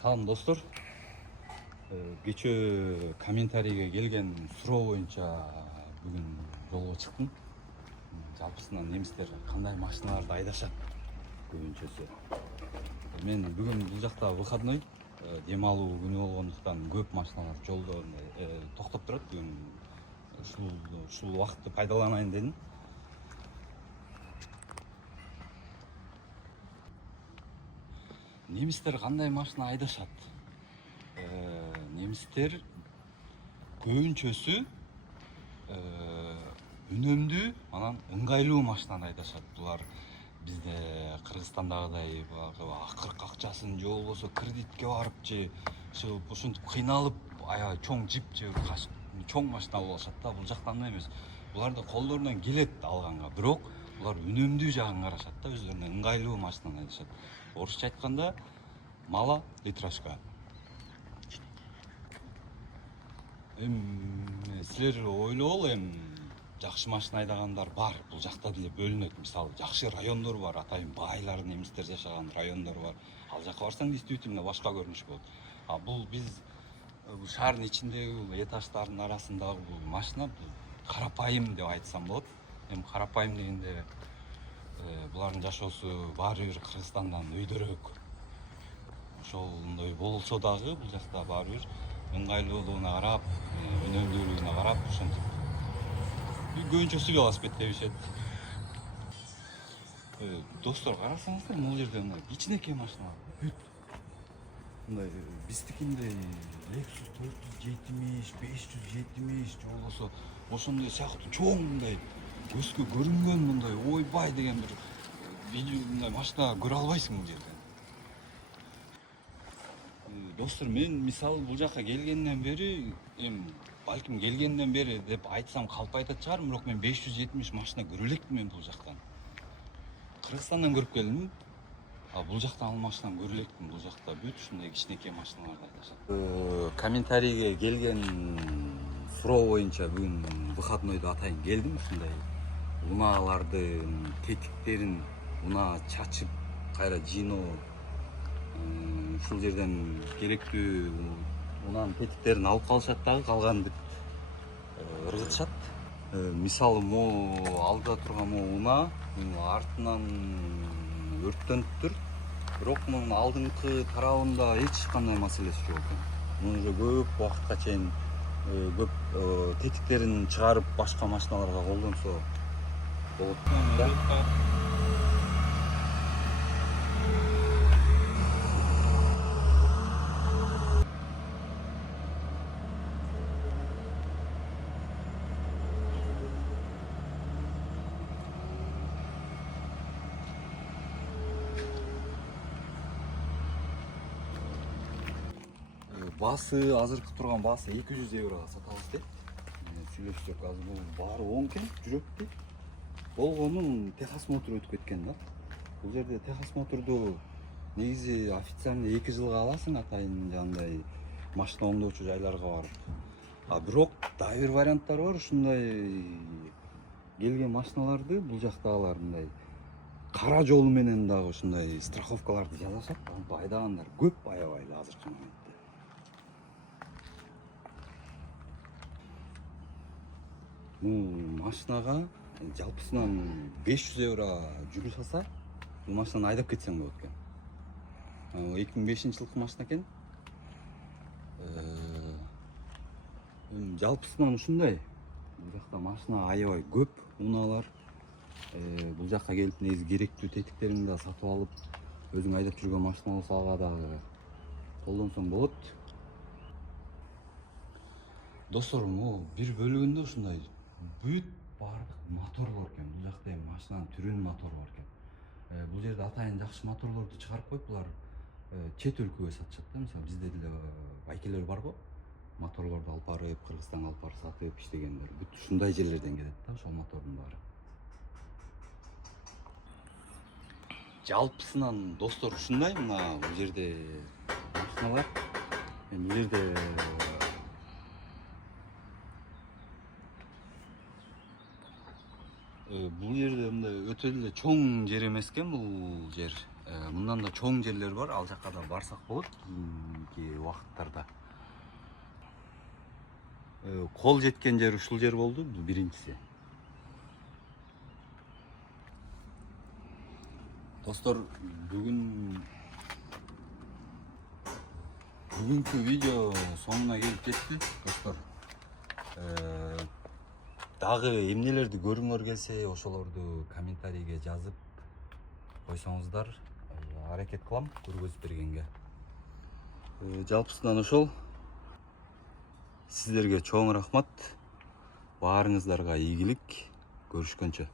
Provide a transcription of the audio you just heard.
Салам достор. Кечээ комментарийге келген суроо боюнча бүгүн жолго чыктым. Жалпысынан немистер кандай машиналарды айдашат көбүнчөсү. Мен бүгүн бул жакта выходной, дем алуу күнү болгондуктан көп машиналар жолдо токтоп турат. Бүгүн ушул убакытты пайдаланайын дедим. Немистер кандай машина айдашат? Немистер көбүнчөсү үнөмдүү анан ыңгайлуу машинаны айдашат. Булар бизде Кыргызстандагыдай акыркы акчасын же болбосо кредитке барып же ушинтип кыйналып аябай чоң джип же чоң машина алып алышат да. Бул жакта андай эмес. Буларды колдорунан келет алганга, бирок булар үнөмдүү жагын карашат да, өзлөрүнө ыңгайлуу машинаны айдашат. Орусча айтканда мала литражка. Силер ойлогула, жакшы машина айдагандар бар. Бул жакта деле бөлүнөт. Мисалы, жакшы райондор бар, атайын байлар, немистер жашаган райондор бар. Ал жака барсаң действительно башка көрүнүш болот. А бул биз шаардын ичиндеги бул этаждардын арасындагы бул машина карапайым деп айтсам болот. Карапайым дегенде булардын жашоосу баары бир Кыргызстандан өйдөрөөк. Ошондой болсо дагы бул жакта баары бир ыңгайлуулугуна карап, үнөмдүүлүгүнө карап, ошентип көбүнчөсү велосипед тебишет. Достор, карасаңыздар, бул жерде мына кичинекей машиналар бүт. Мындай биздикиндей Lexus 470, 570 же болбосо ошондой сыяктуу чоң мындай көзгө көрүнгөн мындай ойбай деген бир видео мындай машина көрө албайсың бул жерде. Достор, мен мисалы бул жака келгенден бери, балким келгенден бери деп айтсам калп айтат чыгарм, бирок мен 570 машина көрө элекмин мен бул жактан. Кыргызстандан көрүп келдим, а бул жактан ал машинаны көрө элекмин. Бул жакта бүт ушундай кичинекей машиналарды айдашат. Комментарийге келген суроо боюнча бүгүн выходнойдо атайын келдим. Ушундай унаалардын тетиктерин унаа чачып, кайра жыйноо, ушул жерден керектүү унаанын тетиктерин алып калышат дагы, калганды ыргытышат. Мисалы, могу алдыда турган могу унаа артынан өрттөнүптүр, бирок мунун алдыңкы тарабында эч кандай маселеси жок экен. Муну уже көп убакытка чейин көп тетиктерин чыгарып башка машиналарга колдонсо болот. Басы азыркы турган басы 200 евроға сатабыз дейт. Сүйлөшсөк, азыр бул баары оң экен, жүрөктү. Болгону Техас мотор өтүп кеткен да. Бул жерде Техас моторду негизи официально 2 жылга аласың, атайын жандай машина оңдоочу жайларга барып. А бирок дагы бир варианттар бар, ушундай келген машиналарды бул жактагылар мындай кара жол менен дагы ушундай страховкаларды жасашат. Айдагандар көп аябай азыркы моментте. Бул машинага жалпысынан 500 евро жүрүш алса, бул машинаны айдап кетсең болот экен. 2005-жылкы машина экен. Жалпысынан ушундай. Бул жакта машина аябай көп, унаалар. Бул жакка келип негизи керектүү тетиктериңди да сатып алып, өзүң айдап жүргөн машина болсо ага дагы колдонсоң болот. Достор, могу бир бөлүгүндө ушундай бүт баардык моторлор экен. Бул жакта машинанын түрүнүн мотору бар экен. Бул жерде атайын жакшы моторлорду чыгарып коюп, булар чет өлкөгө сатышат да. Мисалы, бизде деле байкелер бар го. Моторлорду алып барып, Кыргызстанга алып барып сатып иштегендер. Бүт ушундай жерлерден келет да, ошол мотордун баары. Жалпысынан достор ушундай, мына бул жерде машиналар. Бул жерде бул жерде мындай өтө эле чоң жер эмес экен бул жер. Мындан да чоң жерлер бар, ал жакка да барсак болот кийинки убакыттарда. Кол жеткен жер ушул жер болду, биринчиси. Достор, бүгүнкү видео соңуна келип жетти. Достор, дагы эмнелерди көрүңөр келсе, ошолорду комментарийге жазып койсоңуздар, аракет кылам көргөзүп бергенге. Жалпысынан ошол. Сиздерге чоң рахмат. Баарыңыздарга ийгилик. Көрүшкөнчө.